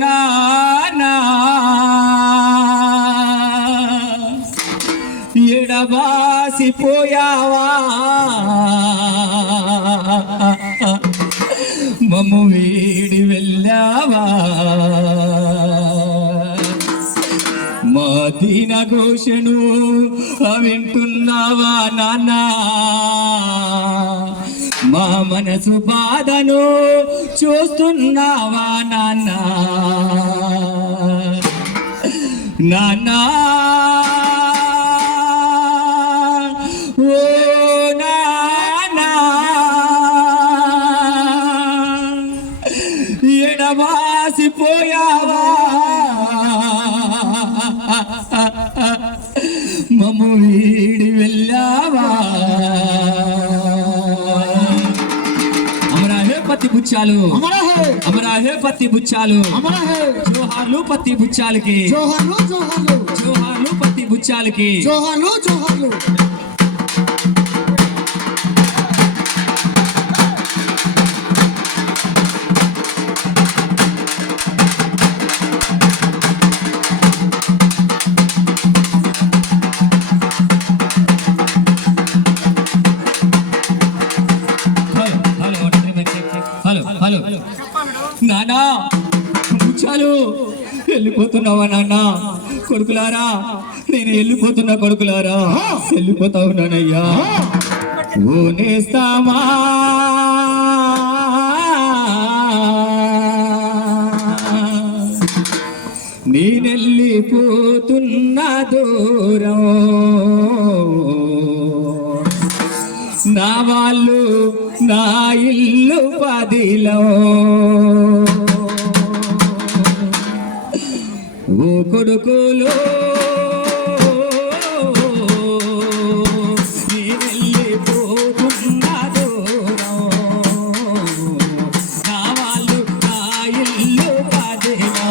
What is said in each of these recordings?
నానా ఎడబాసిపోయావా మమ్ము వీడి వెళ్ళావా మా దీన ఘోషను వింటున్నావా నాన్నా మా మనసు బాధను చూస్తున్నావా నాన్నా నాన్నా ఓ నాన్నా ఎడబాసిపోయావా మమ్ము వీడి వెళ్ళావా పత్తి బుచ్చాలు అమరా హే పత్తి బుచ్చాలు జోహార్లు పత్తి బుచ్చాలకి జోహార్లు పత్తి బుచ్చాలకి జోహార్లు నానా బుచ్చాలు వెళ్ళిపోతున్నావా నాన్న కొడుకులారా నేను వెళ్ళిపోతున్నా కొడుకులారా వెళ్ళిపోతా ఉన్నానయ్యా ఓ నేస్తామా నేనెళ్ళిపోతున్నా దూరం నా వాళ్ళు నా ఇల్లు పదిలో ఓ కొడుకులో నేనెళ్ళిపోతున్నా దూరం నా వాళ్ళు నా ఇల్లు పదిలో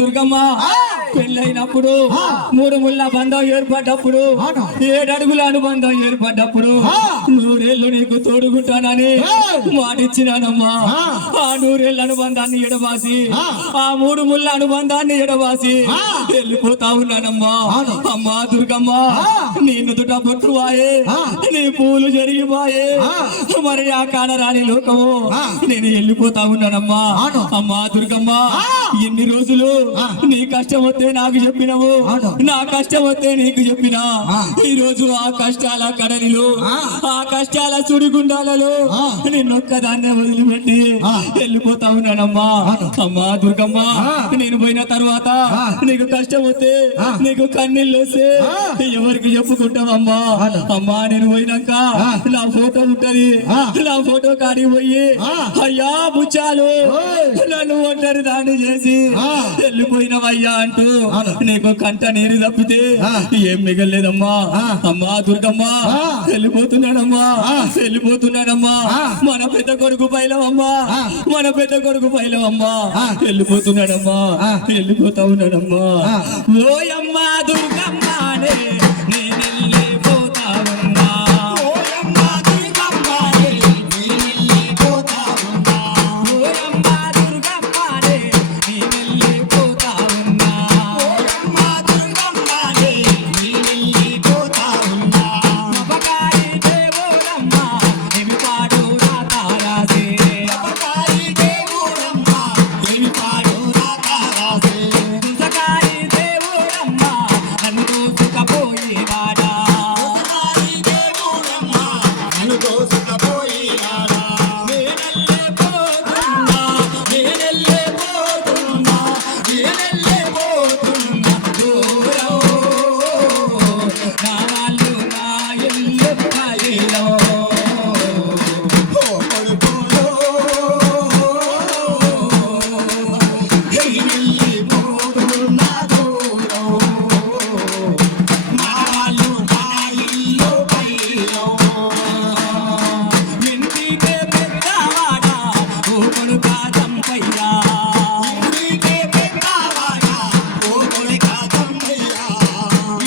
దుర్గమ్మ పెళ్ళైనప్పుడు 3 ముళ్ళ బంధం ఏర్పడ్డప్పుడు 7 అడుగుల అనుబంధం ఏర్పడ్డప్పుడు 100 ఏళ్ళు నీకు తోడుకుంటానని మాటిచ్చినానమ్మా. ఆ 100 ఏళ్ళ అనుబంధాన్ని ఎడబాసి ఆ 3 ముళ్ళ అనుబంధాన్ని ఎడబాసి వెళ్ళిపోతా ఉన్నానమ్మా. అమ్మా దుర్గమ్మ, నీ నుదుట బొట్టు వాయే, నీ పూలు జరిగిపోయే, మరి ఆ కానరాని లోకము నేను వెళ్ళిపోతా ఉన్నానమ్మా. అమ్మా దుర్గమ్మ, ఎన్ని రోజులు నీ కష్టం వస్తే నాకు చెప్పినవు, నా కష్టం వస్తే నీకు చెప్పినా. ఈ రోజు ఆ కష్టాల కడలిలో, ఆ కష్టాల సుడిగుండాలలో నిన్నొక్కదాన్నే వదిలిపెట్టి వెళ్ళిపోతా ఉన్నానమ్మా. అమ్మా దుర్గమ్మ, నేను పోయిన తర్వాత నీకు కష్టం వస్తే, నీకు కన్నీళ్ళు వస్తే ఎవరికి చెప్పుకుంటావమ్మా? అమ్మా, నేను పోయినాక నా ఫోటో ఉంటది, నా ఫోటో కాడి పోయి అయ్యా బుచ్చాలు నన్ను ఒంటరి దాన్ని చేసి వెళ్ళిపోయినవయ్యా అంటూ నీకు కంట నీరు తప్పితే ఏం మిగలేదమ్మా. అమ్మా దుర్గమ్మ, వెళ్ళిపోతున్నానమ్మా, వెళ్ళిపోతున్నానమ్మా. మన పెద్ద కొడుకు పైలవమ్మా, మన పెద్ద కొడుకు పైలవమ్మా, వెళ్ళిపోతున్నాడమ్మా, వెళ్ళిపోతా ఉన్నాడమ్మా. ఓయమ్మా దుర్గమ్మనే నేను వెళ్ళిపోతా ఉన్నా, ఓయమ్మా దుర్గమ్మనే నేను వెళ్ళిపోతా ఉన్నా, ఓయమ్మా దుర్గమ్మనే నేను వెళ్ళిపోతా ఉన్నా, ఓయమ్మా దుర్గమ్మనే నేను వెళ్ళిపోతా ఉన్నా. అపకారి దేవుడమ్మ ఏమి పాడు నా తారాసే, అపకారి దేవుడమ్మ ఏమి పాడు నా తారాసే, దుసకారి దేవుడమ్మ నన్ను దోసుకపోయినాడా, దుసకారి దేవుడమ్మ నన్ను దోసుకపోయినాడా. నేనెళ్ళిపోతున్నా, నేనెళ్ళిపోతున్నా, నేనెళ్ళిపోతున్నా దూరం, నా వాళ్ళు నా ఇల్లు పైలో. ఓ కొడుకులో వెళ్ళిపోతున్నా దూరం, నా వాళ్ళు నా ఇల్లు పైలో. ఇంటికే పెద్దవాడా ఓ కొడుకా చంపయ్యా, ఇంటికే పెద్దవాడా ఓ కొడుకా చంపయ్యా,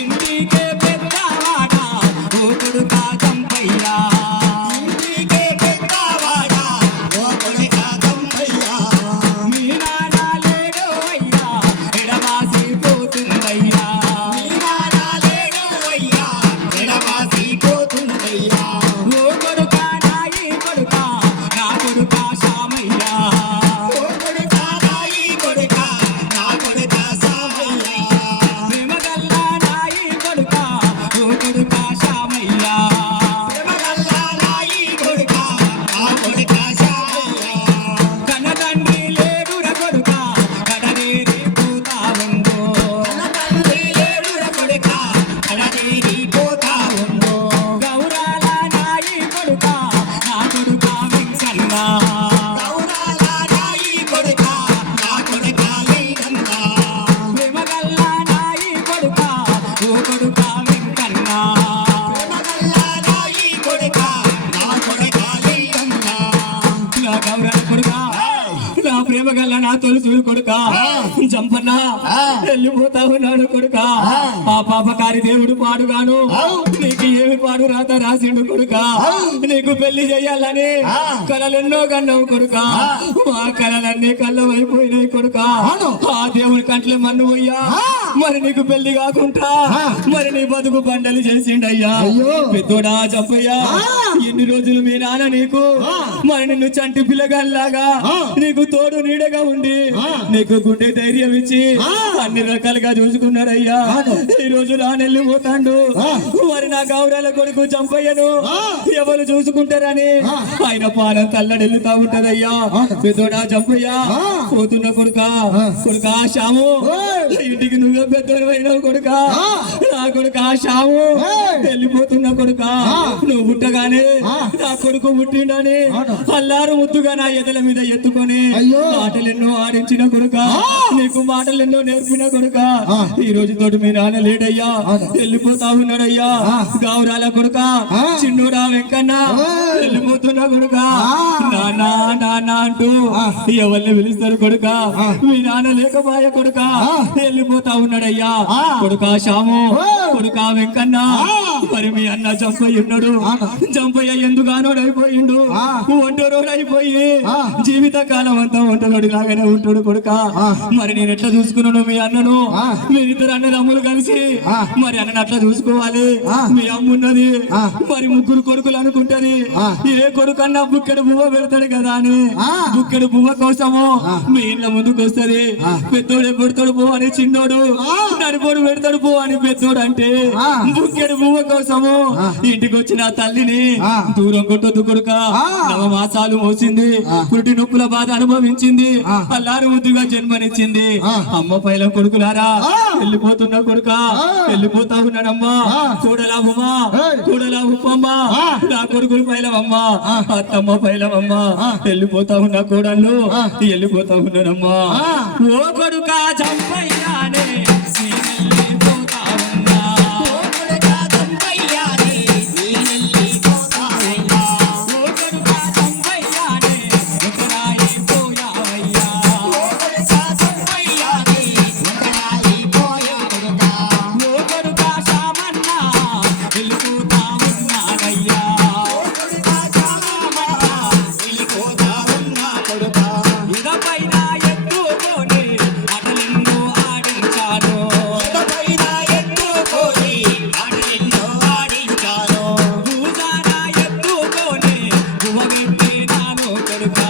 ఇంటికే పెద్దవాడా ఓ కొడుకా చంపయ్యా, ఇంటికే పెద్దవాడా ఓ కొడుకా చంపయ్యా. మీ నాన్న లేడు అయ్యా ఎడబాసి పోతుందయ్యా, మీ నాన్న లేడు అయ్యా ఎడబాసి పోతుందయ్యా. ఓ కొడుకా నాయి కొడుకా, నా కొడుకా శామయ్యా, ఓ కొడుకా నాయి కొడుకా, నా కొడుకా శామయ్యా. ప్రేమగల్లా నాయి కొడుకా, ఓ కొడుకా శామయ్యా, ప్రేమగల్లా నాయి కొడుకా, నా కొడుకా శామయ్యా. కన్నతండ్రి లేడుర కొడుకా, కడనేరి పోతా ఉందో, కన్నతండ్రి లేడుర కొడుకా, కడనేరి పోతా ఉందో. గౌరాల నాయి కొడుకా, నా కొడుకా వెంకన్న, గౌరాల నాయి కొడుకా, నా కొడుకా వెంకన్న. ప్రేమగల్లా నాయి కొడుకా, ఓ కొడుకా వెంకన్న, ప్రేమగల్లా నాయి కొడుకా, నా కొడుకా వెంకన్న. నా గౌరాల కొడుకా, నా ప్రేమగల్ల నా తొలిసూరు కొడుకా జంపన్న వెళ్ళిపోతా ఉన్నాడు కొడుకా. ఆ పాపకారి దేవుడు పాడుగాను నీకు ఏమి పాడు రాత రాసిండు కొడుకా. నీకు పెళ్లి చెయ్యాలని కలలెన్నో కన్నావు కొడుకా, మా కలలన్నీ కళ్ళమైపోయినాయి కొడుకా. ఆ దేవుడి కంట్లో మన్ను పోయ్యా, మరి నీకు పెళ్లి కాకుండా మరి నీ బతుకు బండలు చేసిండయ్యా. పెద్దోడా జంపయ్యా, ఎన్ని రోజులు మీ నాన్న నీకు మరి నిన్ను చంటి పిల్లగాల్లాగా నీకు తోడు నీడగా ఉండి నీకు గుండె ధైర్యం ఇచ్చి అన్ని రకాలుగా చూసుకున్నాడయ్యా. ఈ రోజు నానెళ్ళిపోతాండు, మరి నా గౌరాల కొడుకు చంపయ్యను ఎవరు చూసుకుంటారని ఆయన పాలన తల్లడెళ్ళుతా ఉంటదయ్యా. పెద్దోడా చంపయ్యా, పోతున్న కొడుకా, కొడుకా శాము, ఇంటికి నువ్వే పెద్దవైనావు కొడుకా. నా కొడుకా శాము, వెళ్ళిపోతున్న కొడుకా. నువ్వు పుట్టగానే నా కొడుకు పుట్టిండని అల్లారు ముద్దుగా నా ఎదల మీద ఎత్తుకొని మాటలెన్నో ఆడించిన కొడుకా, నీకు మాటలెన్నో నేర్పిన కొడుకా. ఈ రోజు తోటి మీ నాన్న లేడయ్యా, వెళ్ళిపోతా ఉన్నాడయ్యా. గౌరాల కొడుకా, చిన్నోడా వెంకన్న వెళ్ళిపోతున్నా కొడుకా. నాన్న నాన్న అంటూ ఎవరిని పిలుస్తారు కొడుక మీ నాన్న లేకపోయే కొడుక వెళ్ళిపోతా ఉన్నాడయ్యా కొడుక శ్యాము కొడుక వెంకన్న మరి మీ అన్న చంపయ్య ఉన్నాడు చంపయ్య ఎందుగానోడైపోయిండు ఒంటరోడైపోయి జీవిత కాలం అంతా ఒంటరోడు లాగానే ఉంటాడు కొడుక మరి నేను ఎట్లా చూసుకున్నాను మీ అన్నను మీరిద్దరు అన్నదమ్ములు కలిసి మరి అన్నను అట్లా చూసుకోవాలి మీ అమ్మ ఉన్నది మరి ముగ్గురు కొడుకులు అనుకుంటది ఏ కొడుకు అన్నా బుక్కెడు బువ్వ పెడతాడు కదా అని బుక్కెడు బువ్వ కోసము మీ ఇంట్లో ముందుకు వస్తుంది పెద్దోడే పెడతాడు పో అని చిన్నోడు నడిపోడు పెడతాడు పో అని పెద్దోడు అంటే బుక్కెడు బువ్వ కోసము ఇంటికి వచ్చిన తల్లిని దూరం కొట్టొద్దు కొడుక నవమాసాలు మోసింది పురిటి నొప్పుల బాధ అనుభవించింది అల్లారు ముద్దుగా జన్మనిచ్చింది అమ్మ పైల కొడుకులారా వెళ్ళిపోతున్నా కొడుక వెళ్ళిపోతా ఉన్నానమ్మా కూడలామమ్మా కూడలా ఉప్పమ్మా నా కొడుకులు పైలవమ్మా అత్తమ్మ పైలవమ్మా వెళ్ళిపోతా ఉన్నా కోడళ్ళు వెళ్ళిపోతా ఉన్నానమ్మా ఓ కొడుక చంపయ్యానే వెళ్ళిపోతా ఉన్నా ఓ కొడుక చంపయ్యానే వెళ్ళిపోతా ఉన్నా ఓ కొడుక చంపయ్యానే ఒకరాయిపోయావయ్యా ఓ కొడుక చంపయ్యానే ఒకరాయిపోయా కొడుక ఓ కొడుక శామన్న వెళ్ళిపోతా ఉన్నానయ్యా ఓ కొడుక శామన్న వెళ్ళిపోతా ఉన్నా కొడుక ఇదపైన ఎత్తుకొని అటలెన్నో ఆడించాను ఇదపైన ఎత్తుకొని అటలెన్నో ఆడించాను భూజాన ఎత్తుకొని గువ్వబెట్టినాను కొడుక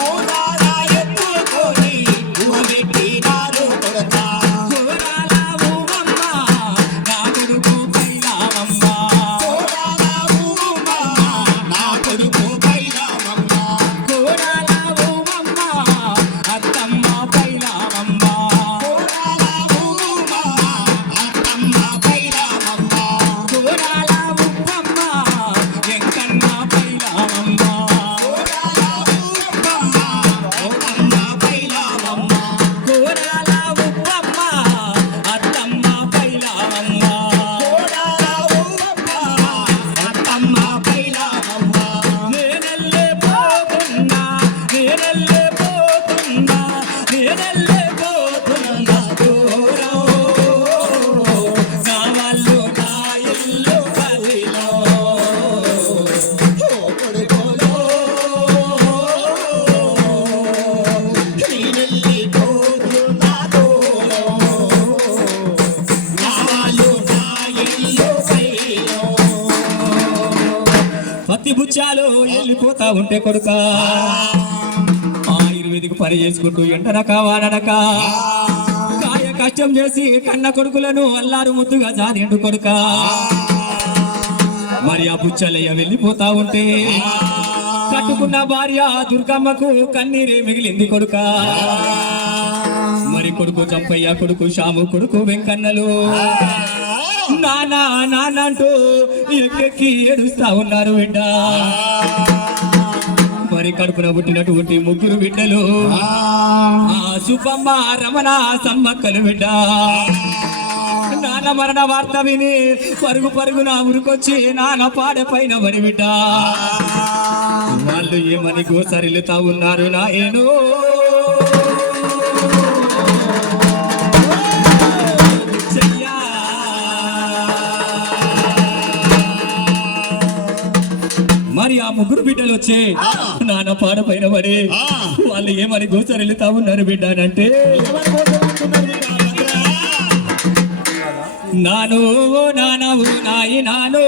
భూజాన ఎత్తుకొని గువ్వబెట్టినాను కొడుక కోరాల ఊవమ్మ నా కొడుకు పైలావమ్మ కోరాల ఊవమ్మ నా కొడుకు పైలావమ్మ కోరాల ఊవమ్మ అత్తమ్మ పైలావమ్మ కోరాల ఊవమ్మ అత్తమ్మ పైలావమ్మ కోరాల ఉప్పమ్మ వెంకన్న పైలావమ్మ కోరాల ఉప్పమ్మ అత్తమ్మ పైలావమ్మ కోరాల ఉప్పమ్మ అత్తమ్మ పైలావమ్మ కోరాల ఉప్పమ్మ అత్తమ్మ పైలావమ్మ నేనెల్లే పోతున్నా నేనెల్లే పోతున్నా నేనెల్లే పోతున్నా దూరం నా వాళ్ళు నా ఇల్లు కలిలో ఓ కొడుకోలో నేనెల్లి పోతున్నా దూరం నా వాళ్ళు నా ఇల్లు కలిలో పత్తి బుచ్చాలు వెళ్ళిపోతా ఉంటే కొడుక ఆయుర్వేదిక్ పని చేసుకుంటూ ఎండనక వాడనక కాయ కష్టం చేసి కన్న కొడుకులను అల్లారు ముద్దుగా జారిండు కొడుక మరి ఆ బుచ్చలయ్య వెళ్ళిపోతా ఉంటే కట్టుకున్న భార్య దుర్గమ్మకు కన్నీరే మిగిలింది కొడుక మరి కొడుకు చంపయ్య కొడుకు శ్యాము కొడుకు వెంకన్నలు నానా నాన్న అంటూ ఎక్కెక్కి ఏడుస్తా ఉన్నారు బిడ్డ మరి కడుపున పుట్టినటువంటి ముగ్గురు బిడ్డలు సుబ్బమ్మ రమణ సమ్మక్కలు బిడ్డ నాన్న మరణ వార్త విని పరుగు పరుగున ఉరికొచ్చి నాన్న పాడ పైన పడి బిడ్డ వాళ్ళు ఏమని గోసరిల్లుతా ఉన్నారు నాయనో మరి ఆ ముగ్గురు బిడ్డలు వచ్చే నాన్న పాడ పైన పడి వాళ్ళు ఏమని గోచరిల్లుతా ఉన్నారు బిడ్డ అంటే నానో నానవు నాయి నానో